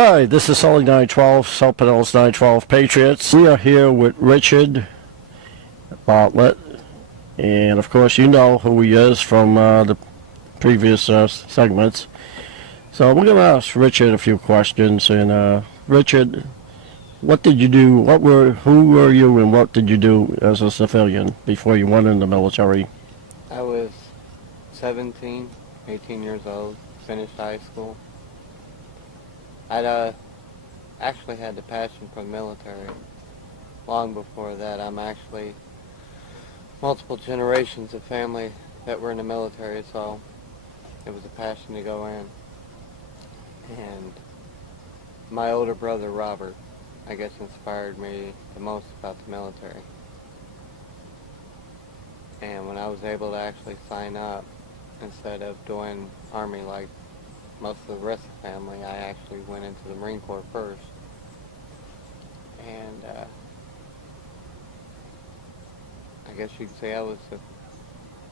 Hi, this is Sully 912, South Pinellas 912 Patriots. We are here with Richard Bartlett, and of course you know who he is from the previous segments. So we're going to ask Richard a few questions. And Richard, what did you do? Who were you, and what did you do as a civilian before you went in the military? I was 17, 18 years old, finished high school. I'd actually had the passion for the military long before that. I'm actually multiple generations of family that were in the military, so it was a passion to go in. And my older brother, Robert, I guess inspired me the most about the military. And when I was able to actually sign up, instead of doing Army like most of the rest of the family, I actually went into the Marine Corps first. And I guess you could say I was a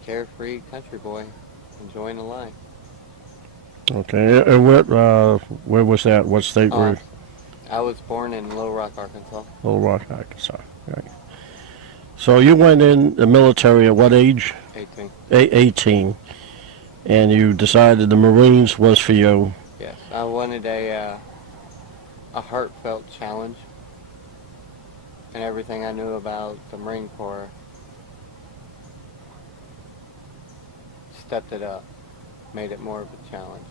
carefree country boy, enjoying the life. Okay, and where was that? What state were you? I was born in Little Rock, Arkansas. Little Rock, Arkansas. Right. So you went in the military at what age? 18. 18. And you decided the Marines was for you. Yes, I wanted a heartfelt challenge, and everything I knew about the Marine Corps stepped it up, made it more of a challenge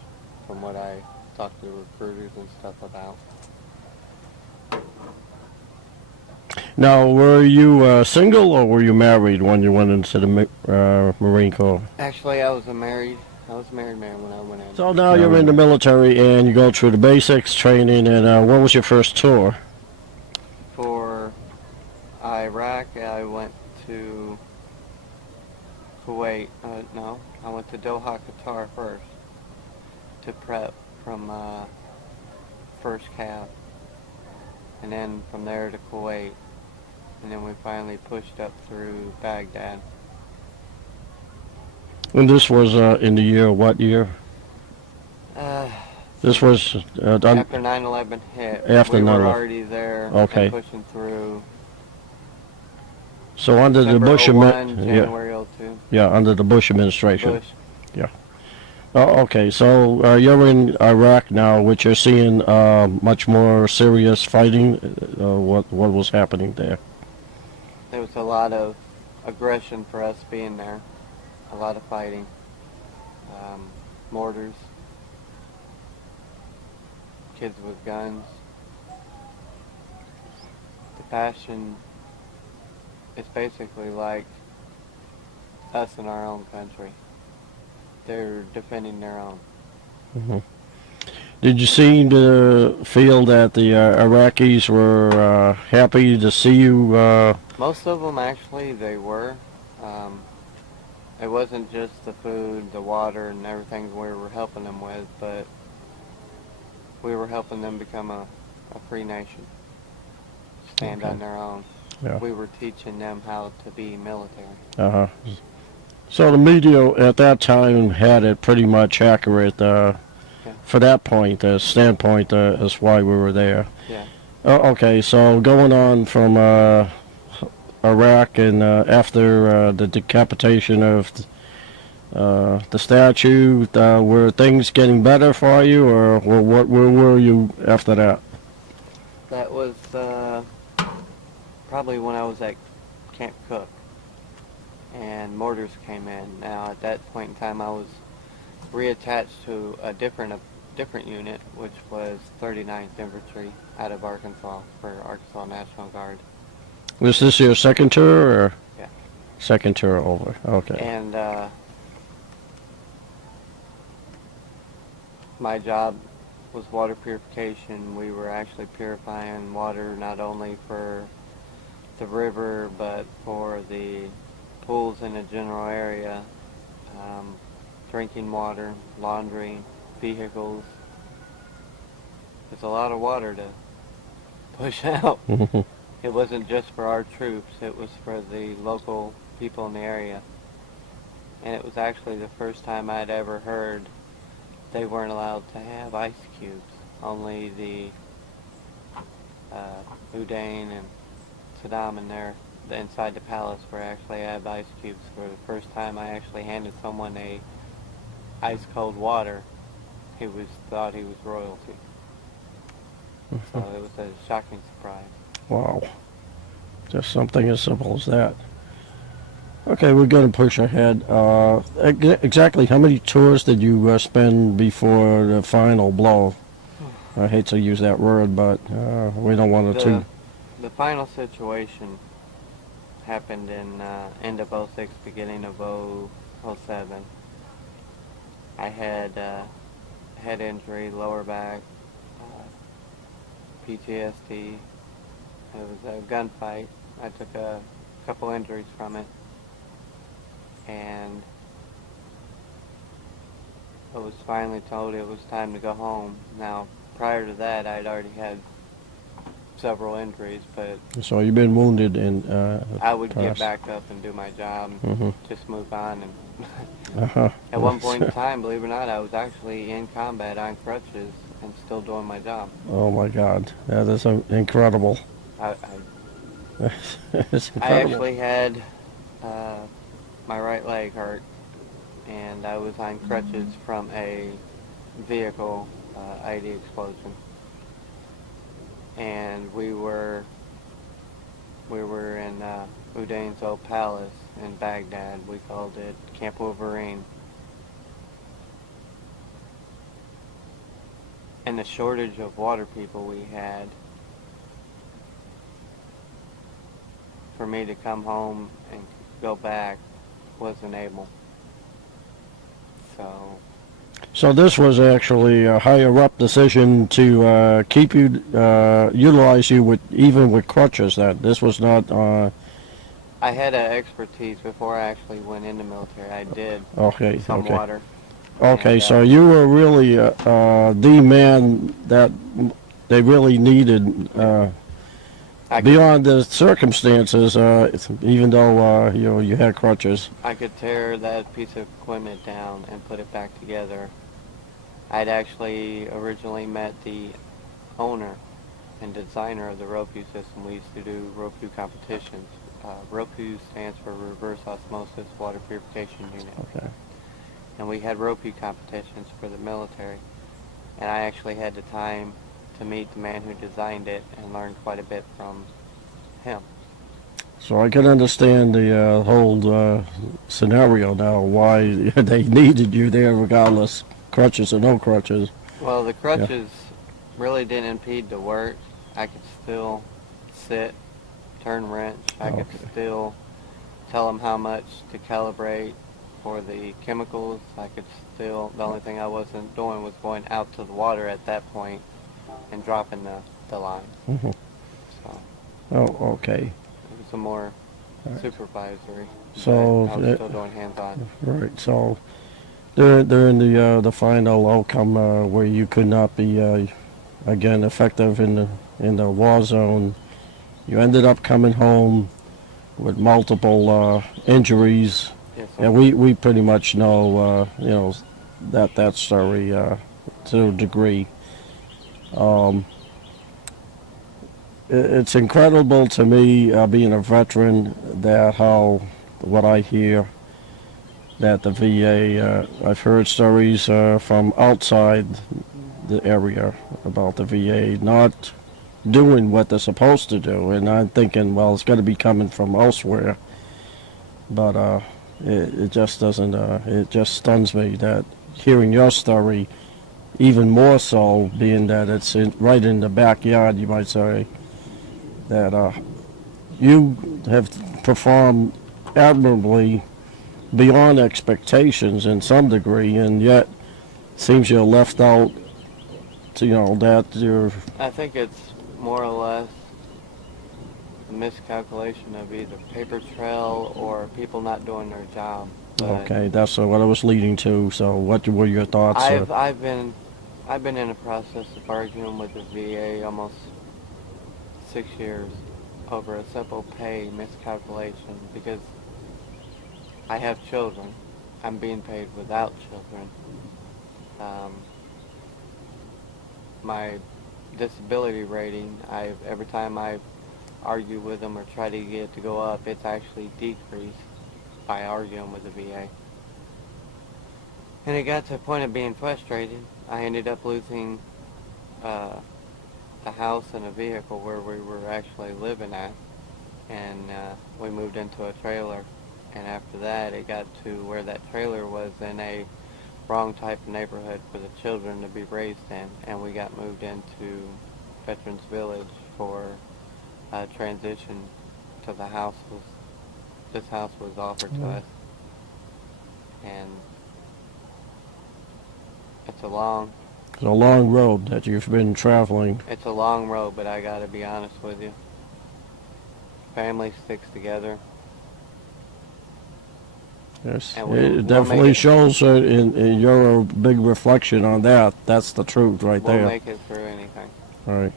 from what I talked to recruiters and stuff about. Now, were you single or were you married when you went into the Marine Corps? Actually, I was a married man when I went in. So now you're in the military and you go through the basics training, and what was your first tour? For Iraq, I went to Kuwait. No, I went to Doha, Qatar first to prep from first cap, and then from there to Kuwait, and then we finally pushed up through Baghdad. And this was in the year, what year? This was done after 9/11 hit. After we 9/11. were already there. Okay. And pushing through. So under the December Bush 01, January 02. Yeah, under the Bush administration. Bush. Yeah. Oh, okay, so you're in Iraq now, which you're seeing much more serious fighting. What was happening there? There was a lot of aggression for us being there. A lot of fighting. Mortars. Kids with guns. The passion is basically like us in our own country. They're defending their own. Mm-hmm. Did you seem to feel that the Iraqis were happy to see you? Most of them, actually, they were. It wasn't just the food, the water, and everything we were helping them with, but we were helping them become a free nation, stand on their own. Yeah. We were teaching them how to be military. Uh-huh. So the media at that time had it pretty much accurate for that point, standpoint, as why we were there. Yeah. Okay, so going on from Iraq, and after the decapitation of the statue, were things getting better for you, or where were you after that? That was probably when I was at Camp Cook, and mortars came in. Now, at that point in time, I was reattached to a different unit, which was 39th Infantry out of Arkansas for Arkansas National Guard. Was this your second tour, or? Yeah. Second tour over, okay. And my job was water purification. We were actually purifying water not only for the river, but for the pools in the general area, drinking water, laundry, vehicles. There's a lot of water to push out. It wasn't just for our troops, it was for the local people in the area. And it was actually the first time I'd ever heard they weren't allowed to have ice cubes only the Udain and Saddam in there, inside the palace, where I actually had ice cubes. For the first time I actually handed someone a ice cold water, he thought he was royalty. So it was a shocking surprise. Wow. Just something as simple as that. Okay, we're going to push ahead. Exactly how many tours did you spend before the final blow? I hate to use that word, but we don't want to. The final situation happened in end of '06, beginning of '07. I had head injury, lower back, PTSD. It was a gunfight. I took a couple injuries from it, and I was finally told it was time to go home. Now, prior to that, I'd already had several injuries, but So you've been wounded in I would get past. back up and do my job, Mhm. just move on. And Uh-huh. at one point in time, believe it or not, I was actually in combat on crutches and still doing my job. Oh my God, that is incredible. I It's incredible. actually had my right leg hurt, and I was on crutches from a vehicle ID explosion. And we were in Udain's old palace in Baghdad. We called it Camp Wolverine. And the shortage of water people we had, for me to come home and go back, wasn't able. So this was actually a higher up decision to keep you, utilize you even with crutches. That this was not. I had an expertise before I actually went in the military. I did Okay. some Okay. water. Okay. And, So you were really the man that they really needed. Beyond the circumstances, even though you had crutches. I could tear that piece of equipment down and put it back together. I'd actually originally met the owner and designer of the ROPU system. We used to do ROPU competitions. ROPU stands for Reverse Osmosis Water Purification Unit. Okay. And we had ROPU competitions for the military. And I actually had the time to meet the man who designed it and learn quite a bit from him. So I can understand the whole scenario now, why they needed you there regardless, crutches or no crutches. Well, the crutches really didn't impede the work. I could still sit, turn wrench. I could still tell them how much to calibrate for the chemicals. I could still, the only thing I wasn't doing was going out to the water at that point and dropping the line. Mm-hmm. So Oh, okay. it was a more supervisory. So but I was still doing hands-on. Right. So during the final outcome where you could not be again effective in the war zone, you ended up coming home with multiple injuries, Yes, sir. and we pretty much know that story to a degree. It's incredible to me, being a veteran, that what I hear, that the VA, I've heard stories from outside the area about the VA not doing what they're supposed to do, and I'm thinking, well, it's got to be coming from elsewhere, but it just doesn't, it just stuns me that hearing your story, even more so, being that it's right in the backyard, you might say, that you have performed admirably beyond expectations in some degree, and yet seems you're left out, that you're... I think it's more or less a miscalculation of either paper trail or people not doing their job. But Okay, that's what I was leading to, so what were your thoughts? I've been in a process of arguing with the VA almost 6 years over a simple pay miscalculation because I have children. I'm being paid without children. my disability rating. Every time I argue with them or try to get it to go up, it's actually decreased by arguing with the VA. And it got to the point of being frustrated. I ended up losing the house and a vehicle where we were actually living at, and we moved into a trailer. And after that, it got to where that trailer was in a wrong type of neighborhood for the children to be raised in, and we got moved into Veterans Village for transition to the house. This house was offered to us, and it's a long road that you've been traveling. It's a long road, but I gotta be honest with you. Family sticks together. Yes, And it definitely shows, and you're a big reflection on that. That's the truth right there. We'll make it through anything. All right.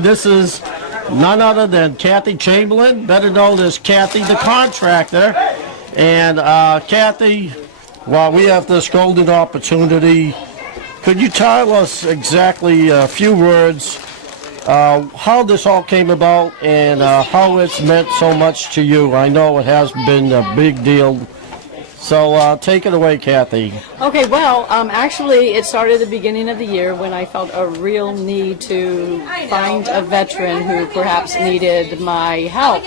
This is none other than Kathy Chamberlain, better known as Kathy the Contractor. And Kathy, while we have this golden opportunity, could you tell us exactly a few words how this all came about and how it's meant so much to you? I know it has been a big deal. So take it away, Kathy. Okay, well, actually, it started at the beginning of the year when I felt a real need to find a veteran who perhaps needed my help.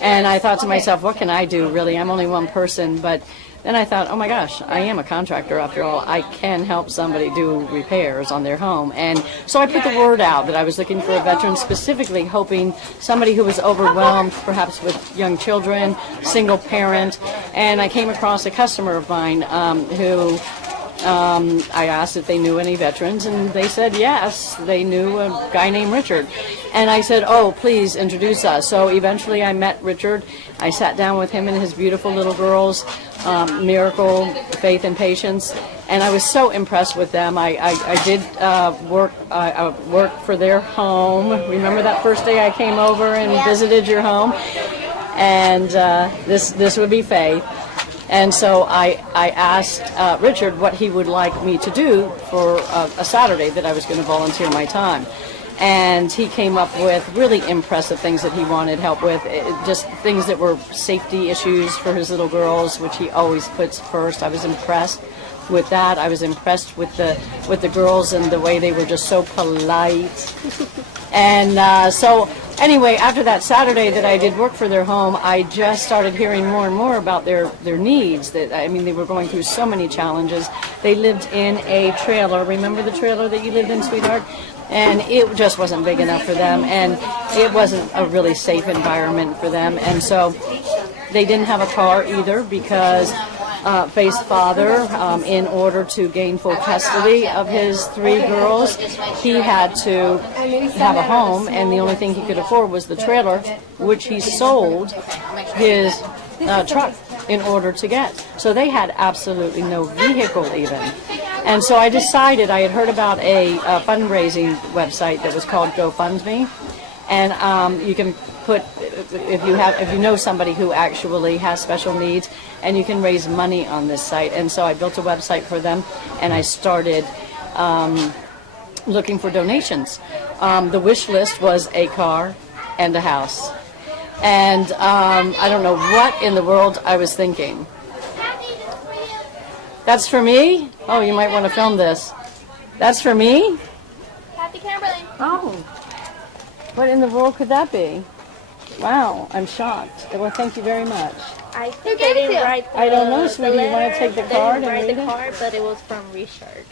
And I thought to myself, what can I do, really? I'm only one person. But then I thought, oh my gosh, I am a contractor after all. I can help somebody do repairs on their home. And so I put the word out that I was looking for a veteran, specifically hoping somebody who was overwhelmed, perhaps with young children, single parent. And I came across a customer of mine who I asked if they knew any veterans, and they said yes, they knew a guy named Richard. And I said, oh, please introduce us. So eventually I met Richard. I sat down with him and his beautiful little girls, Miracle, Faith, and Patience, and I was so impressed with them. I did work for their home. Remember that first day I came over and visited your home? And this would be Faith. And so I asked Richard what he would like me to do for a Saturday that I was going to volunteer my time. And he came up with really impressive things that he wanted help with, just things that were safety issues for his little girls, which he always puts first. I was impressed with that. I was impressed with the girls and the way they were just so polite. And so anyway, after that Saturday that I did work for their home, I just started hearing more and more about their needs. I mean, they were going through so many challenges. They lived in a trailer. Remember the trailer that you lived in, sweetheart? And it just wasn't big enough for them, and it wasn't a really safe environment for them. And so they didn't have a car either, because Faith's father, in order to gain full custody of his 3 girls, he had to have a home, and the only thing he could afford was the trailer, which he sold his truck in order to get. So they had absolutely no vehicle even. And so I decided, I had heard about a fundraising website that was called GoFundMe, and you can put, if you know somebody who actually has special needs, and you can raise money on this site. And so I built a website for them, and I started looking for donations. The wish list was a car and a house. And I don't know what in the world I was thinking. That's for me? Oh, you might want to film this. That's for me? Kathy Chamberlain. Oh. What in the world could that be? Wow, I'm shocked. Well, thank you very much. I think they didn't write the, I don't know, the sweetie. You want letter. to take the They card didn't and write read the it? card, but it was from Richard.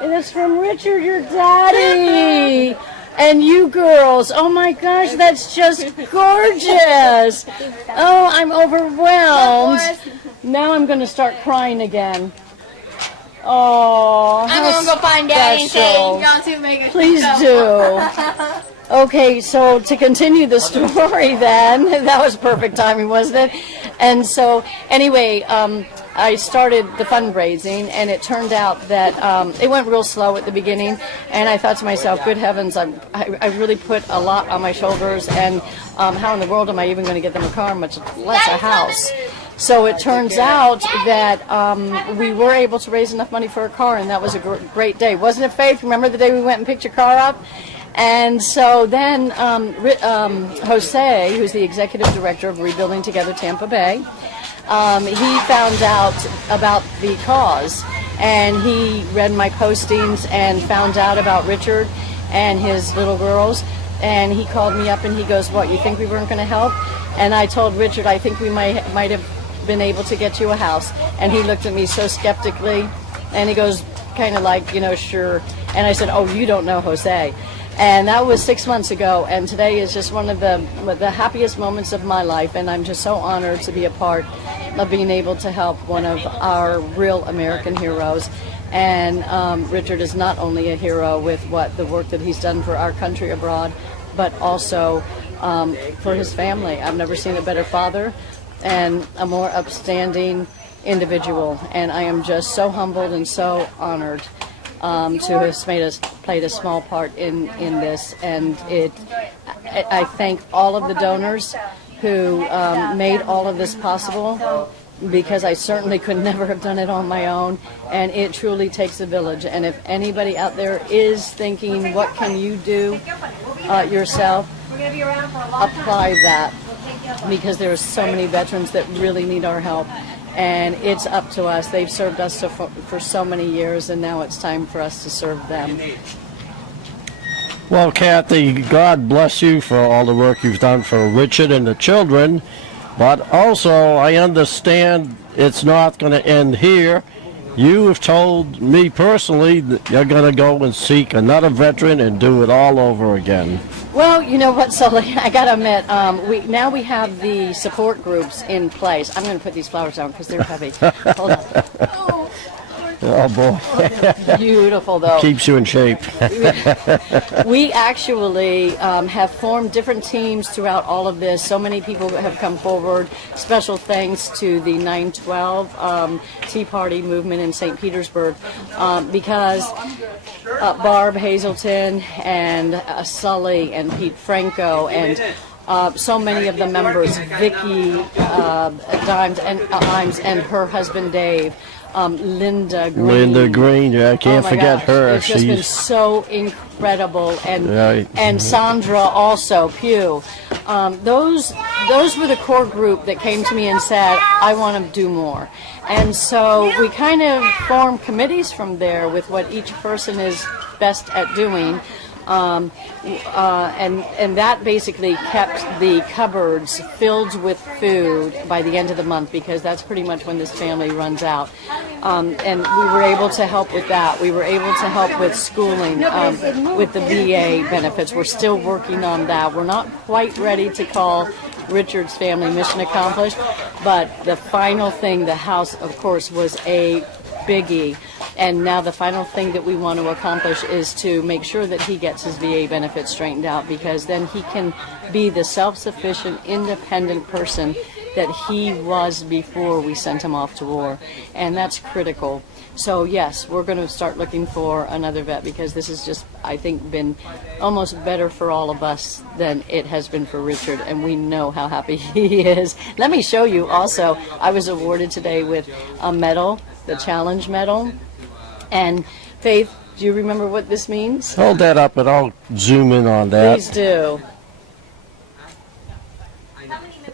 And it's from Richard, your daddy. And you girls, oh my gosh, that's just gorgeous. Oh, I'm overwhelmed. Now I'm going to start crying again. Oh, I'm gonna go find Daddy and say, special. y'all two make a Please do. Okay, so to continue the story then, that was perfect timing, wasn't it? And so, anyway, I started the fundraising, and it turned out that it went real slow at the beginning, and I thought to myself, good heavens, I really put a lot on my shoulders, and how in the world am I even going to get them a car, much less a house? So it turns out that we were able to raise enough money for a car, and that was a great day. Wasn't it, Faith? Remember the day we went and picked your car up? And so then Jose, who's the executive director of Rebuilding Together Tampa Bay, he found out about the cause, and he read my postings and found out about Richard and his little girls, and he called me up and he goes, what, you think we weren't going to help? And I told Richard, I think we might have been able to get you a house. And he looked at me so skeptically, and he goes, kind of like, sure. And I said, oh, you don't know Jose. And that was 6 months ago, and today is just one of the happiest moments of my life, and I'm just so honored to be a part of being able to help one of our real American heroes. And Richard is not only a hero with the work that he's done for our country abroad, but also for his family. I've never seen a better father and a more upstanding individual, and I am just so humbled and so honored to have played a small part in this, and I thank all of the donors who made all of this possible, because I certainly could never have done it on my own, and it truly takes a village. And if anybody out there is thinking, what can you do yourself, apply that, because there are so many veterans that really need our help. And it's up to us. They've served us for so many years, and now it's time for us to serve them. Well, Kathy, God bless you for all the work you've done for Richard and the children. But also, I understand it's not going to end here. You have told me personally that you're going to go and seek another veteran and do it all over again. Well, you know what, Sully? I got to admit, we have the support groups in place. I'm going to put these flowers down because they're heavy. Hold on. Oh, boy. Beautiful, though. Keeps you in shape. We actually have formed different teams throughout all of this. So many people have come forward. Special thanks to the 9/12 Tea Party movement in St. Petersburg, because Barb Hazelton and Sully and Pete Franco and so many of the members, Vicki Dimes and her husband Dave, Linda Green. Linda Green, yeah, I can't forget her. It's just been so incredible, and Sandra also, Pugh. Those were the core group that came to me and said, I want to do more. And so we kind of formed committees from there with what each person is best at doing. And that basically kept the cupboards filled with food by the end of the month, because that's pretty much when this family runs out. And we were able to help with that. We were able to help with schooling, with the VA benefits. We're still working on that. We're not quite ready to call Richard's family mission accomplished, but the final thing, the house, of course, was a biggie. And now the final thing that we want to accomplish is to make sure that he gets his VA benefits straightened out, because then he can be the self-sufficient, independent person that he was before we sent him off to war. And that's critical. So yes, we're going to start looking for another vet, because this has just, I think, been almost better for all of us than it has been for Richard, and we know how happy he is. Let me show you also, I was awarded today with a medal, the Challenge Medal. And Faith, do you remember what this means? Hold that up and I'll zoom in on that. Please do.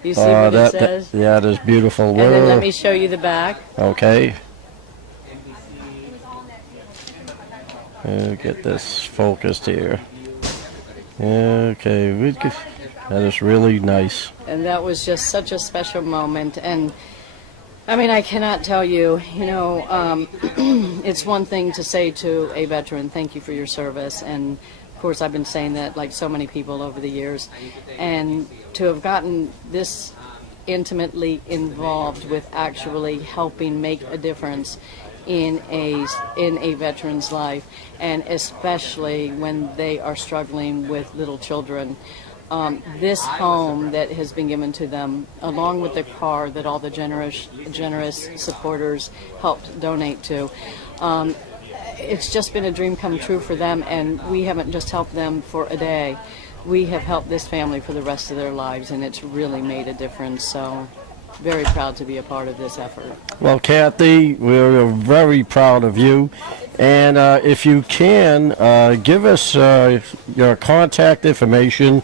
You see what it says? Yeah, it is beautiful. And then let me show you the back. Okay. Get this focused here. Okay, That is really nice. And that was just such a special moment. And I mean, I cannot tell you, it's one thing to say to a veteran, thank you for your service. And of course, I've been saying that like so many people over the years. And to have gotten this intimately involved with actually helping make a difference in a veteran's life, and especially when they are struggling with little children. This home that has been given to them, along with the car that all the generous supporters helped donate to, it's just been a dream come true for them, and we haven't just helped them for a day. We have helped this family for the rest of their lives, and it's really made a difference. So very proud to be a part of this effort. Well, Kathy, we're very proud of you. And if you can, give us your contact information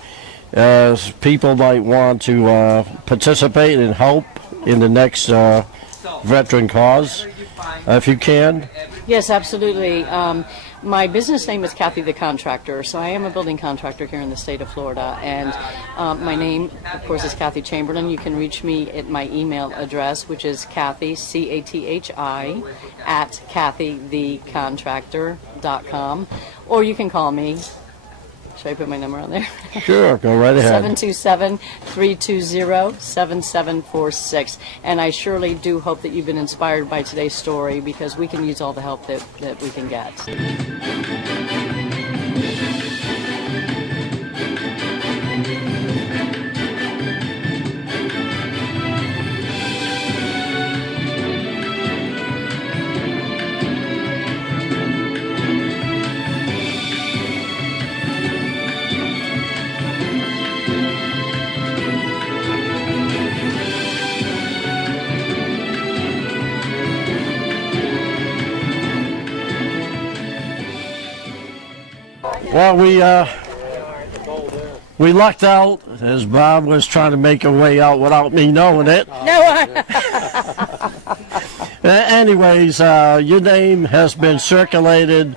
as people might want to participate and help in the next veteran cause, if you can. Yes, absolutely. My business name is Kathy the Contractor, so I am a building contractor here in the state of Florida, and my name, of course, is Kathy Chamberlain. You can reach me at my email address, which is Kathy, C-A-T-H-I, at kathythecontractor.com, or you can call me. Should I put my number on there? Sure, go right ahead. 727-320-7746. And I surely do hope that you've been inspired by today's story, because we can use all the help that we can get. Well, we lucked out as Bob was trying to make a way out without me knowing it. Anyways, your name has been circulated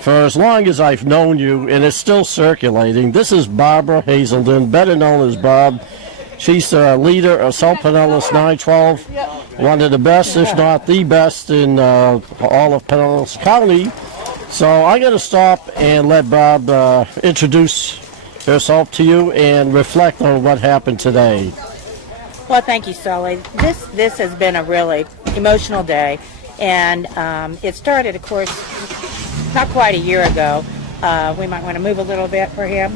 for as long as I've known you, and it's still circulating. This is Barbara Hazelden, better known as Bob. She's the leader of South Pinellas 912, one of the best, if not the best, in all of Pinellas County. So I'm going to stop and let Bob introduce herself to you and reflect on what happened today. Well, thank you, Sully. This has been a really emotional day, and it started, of course, not quite a year ago. We might want to move a little bit for him.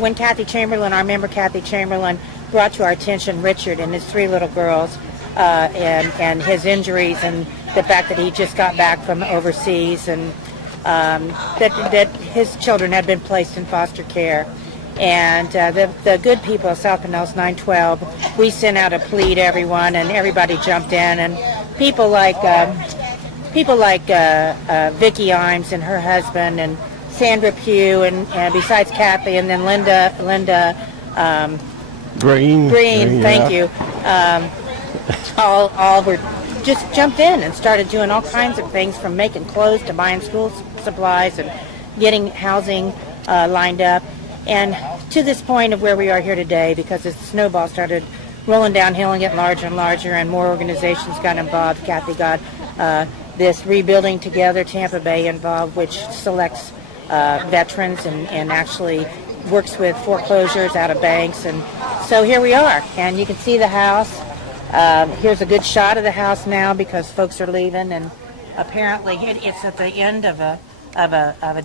When Kathy Chamberlain, our member Kathy Chamberlain, brought to our attention Richard and his 3 little girls, and his injuries, and the fact that he just got back from overseas, and that his children had been placed in foster care. And the good people of South Pinellas 912, we sent out a plea to everyone, and everybody jumped in. And people like Vicki Imes and her husband, and Sandra Pugh, and besides Kathy, and then Linda Green, thank you. All were just jumped in and started doing all kinds of things, from making clothes to buying school supplies and getting housing lined up. And to this point of where we are here today, because the snowball started rolling downhill and getting larger and larger, and more organizations got involved. Kathy got this Rebuilding Together Tampa Bay involved, which selects veterans and actually works with foreclosures out of banks. And so here we are, and you can see the house. Here's a good shot of the house now, because folks are leaving, and apparently it's at the end of a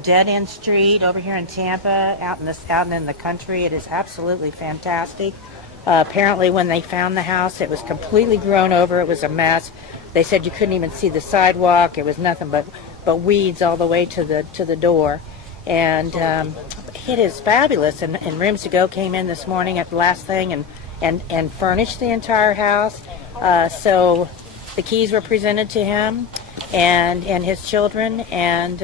dead-end street over here in Tampa, out in the country. It is absolutely fantastic. Apparently, when they found the house, it was completely grown over. It was a mess. They said you couldn't even see the sidewalk. It was nothing but weeds all the way to the door, and it is fabulous. And Rooms to Go came in this morning at the last thing and furnished the entire house. So the keys were presented to him and his children, and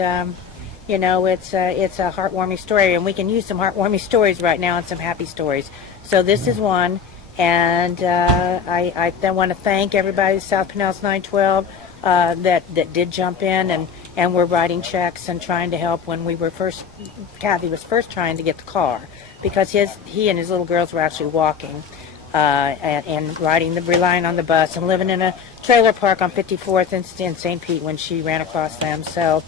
it's a heartwarming story, and we can use some heartwarming stories right now and some happy stories. So this is one, and I want to thank everybody at South Pinellas 912 that did jump in and we're writing checks and trying to help when Kathy was first trying to get the car, because he and his little girls were actually walking and relying on the bus and living in a trailer park on 54th in St. Pete when she ran across them. So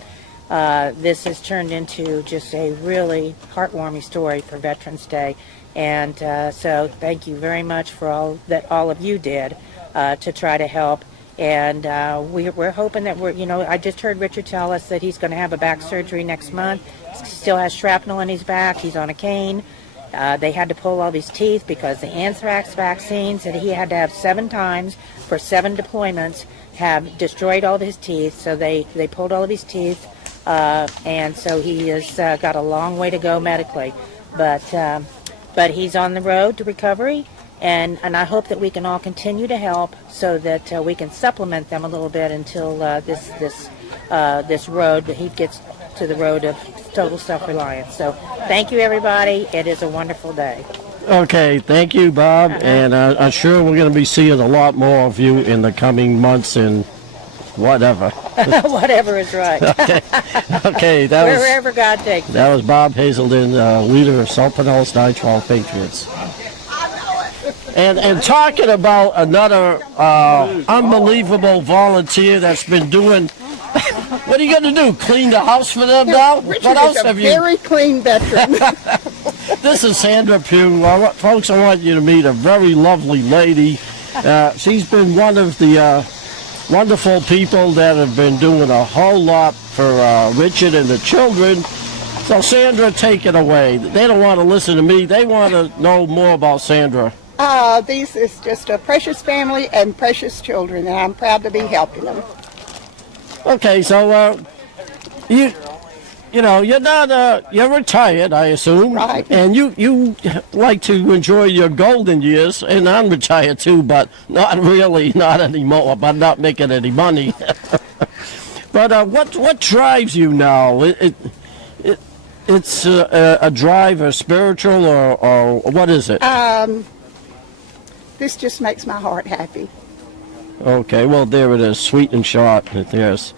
this has turned into just a really heartwarming story for Veterans Day. And so thank you very much for all that all of you did to try to help. And we're hoping that I just heard Richard tell us that he's going to have a back surgery next month. He still has shrapnel in his back. He's on a cane. They had to pull all his teeth because the anthrax vaccines that he had to have 7 times for 7 deployments have destroyed all of his teeth. So they pulled all of his teeth. And so he has got a long way to go medically. But he's on the road to recovery. And I hope that we can all continue to help so that we can supplement them a little bit until this road, he gets to the road of total self-reliance. So thank you, everybody. It is a wonderful day. Okay, thank you, Bob. And I'm sure we're going to be seeing a lot more of you in the coming months and whatever. Whatever is right. Okay, Wherever God takes us. That was Bob Hazelden, leader of South Pinellas 912 Patriots. And talking about another unbelievable volunteer that's been doing, what are you going to do, clean the house for them now? Richard What else is a have you? very clean veteran. This is Sandra Pugh. Well, folks, I want you to meet a very lovely lady. She's been one of the wonderful people that have been doing a whole lot for Richard and the children. So Sandra, take it away. They don't want to listen to me. They want to know more about Sandra. This is just a precious family and precious children, and I'm proud to be helping them. Okay, so you're not you're retired, I assume, Right. And you like to enjoy your golden years, and I'm retired too, but not really, not anymore. I'm not making any money. But what drives you now? It's a drive, a spiritual, or what is it? This just makes my heart happy. Okay, well, there it is, sweet and short. Yes.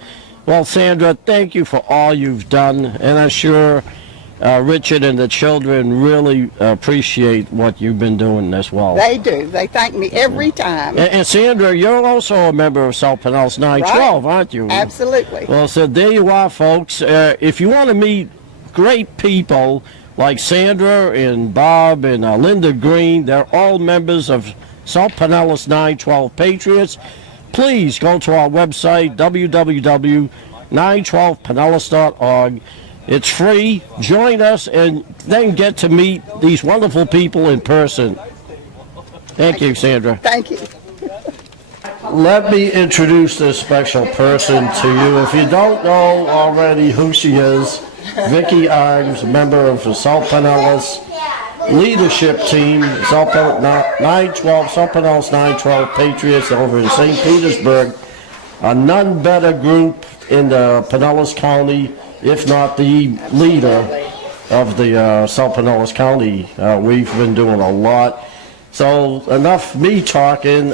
Well, Sandra, thank you for all you've done, and I'm sure Richard and the children really appreciate what you've been doing as well. They do. They thank me every time. And Sandra, you're also a member of South Pinellas 912, aren't you? Absolutely. Well, so there you are, folks. If you want to meet great people like Sandra and Bob and Linda Green, they're all members of South Pinellas 912 Patriots. Please go to our website, www.912pinellas.org. It's free. Join us and then get to meet these wonderful people in person. Thank you, Sandra. Thank you. Let me introduce this special person to you. If you don't know already who she is, Vicki Arms, member of the South Pinellas leadership team, South Pinellas 912 Patriots over in St. Petersburg, a none better group in the Pinellas County, if not the leader of the South Pinellas County. We've been doing a lot. So enough me talking.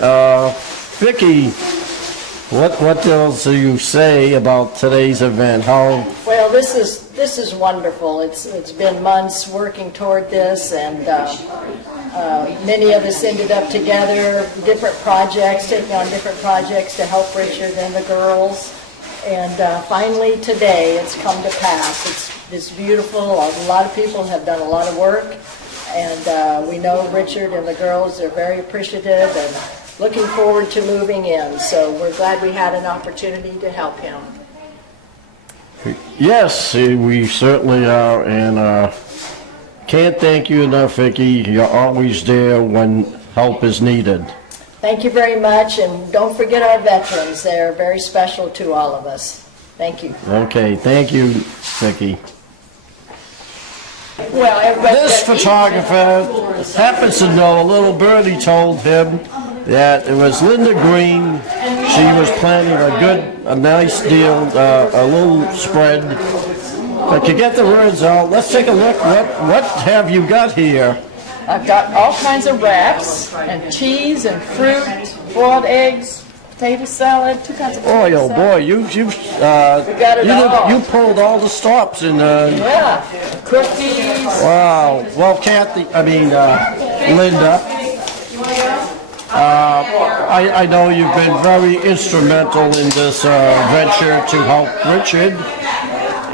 Vicki, what else do you say about today's event? How? Well, this is wonderful. It's been months working toward this, and many of us ended up together, different projects, taking on different projects to help Richard and the girls. And finally today it's come to pass. It's beautiful. A lot of people have done a lot of work, and we know Richard and the girls are very appreciative and looking forward to moving in. So we're glad we had an opportunity to help him. Yes, we certainly are, and can't thank you enough, Vicki. You're always there when help is needed. Thank you very much, and don't forget our veterans. They're very special to all of us. Thank you. Okay, thank you, Vicki. Well, everybody. This photographer happens to know, a little birdie told him that it was Linda Green. She was planning a nice deal, a little spread. But to get the words out, let's take a look. What have you got here? I've got all kinds of wraps and cheese and fruit, boiled eggs, potato salad, 2 kinds of Boy, potato oh salad. boy, got it all. you pulled all the stops and Yeah, cookies. wow. Well, Kathy, Linda, I know you've been very instrumental in this venture to help Richard.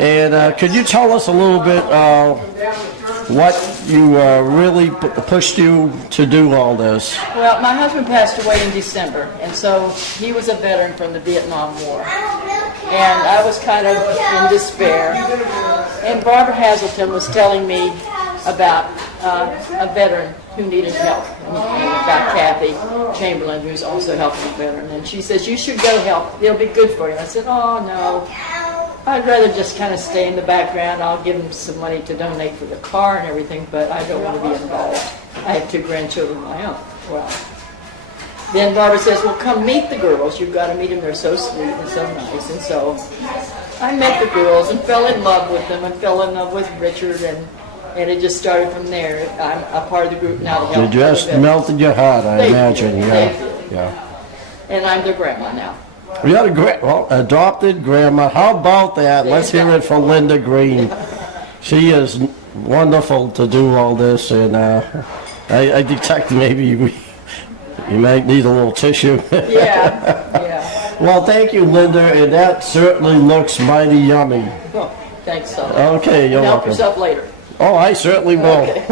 And could you tell us a little bit what you really pushed you to do all this? Well, my husband passed away in December, and so he was a veteran from the Vietnam War. And I was kind of in despair. And Barbara Hazelton was telling me about a veteran who needed help, and about Kathy Chamberlain, who's also helping a veteran. And she says, you should go help. It'll be good for you. And I said, oh, no. I'd rather just kind of stay in the background. I'll give them some money to donate for the car and everything, but I don't want to be involved. I have 2 grandchildren of my own. Well, then Barbara says, well, come meet the girls. You've got to meet them. They're so sweet and so nice. And so I met the girls and fell in love with them and fell in love with Richard, and it just started from there. I'm a part of the group now. You just melted your heart, I imagine. Yeah. And I'm their grandma now. We got a adopted grandma. How about that? Let's hear it for Linda Green. She is wonderful to do all this, and I detect maybe you might need a little tissue. Yeah. Well, thank you, Linda, and that certainly looks mighty yummy. Oh, thanks, son. Okay, you're Help welcome. yourself later. Oh, I certainly will. Okay.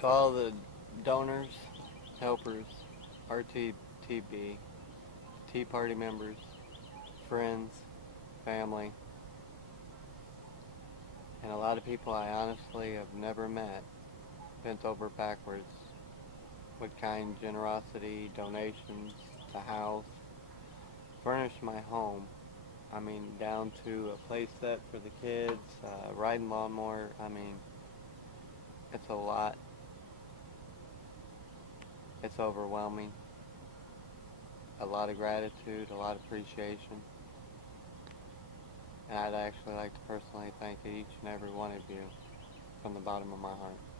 To all the donors, helpers, RTTB, Tea Party members, friends, family, and a lot of people I honestly have never met, bent over backwards with kind generosity, donations, the house, furnished my home. I mean, down to a play set for the kids, riding lawnmower. I mean, it's a lot. It's overwhelming. A lot of gratitude, a lot of appreciation. And I'd actually like to personally thank each and every one of you from the bottom of my heart.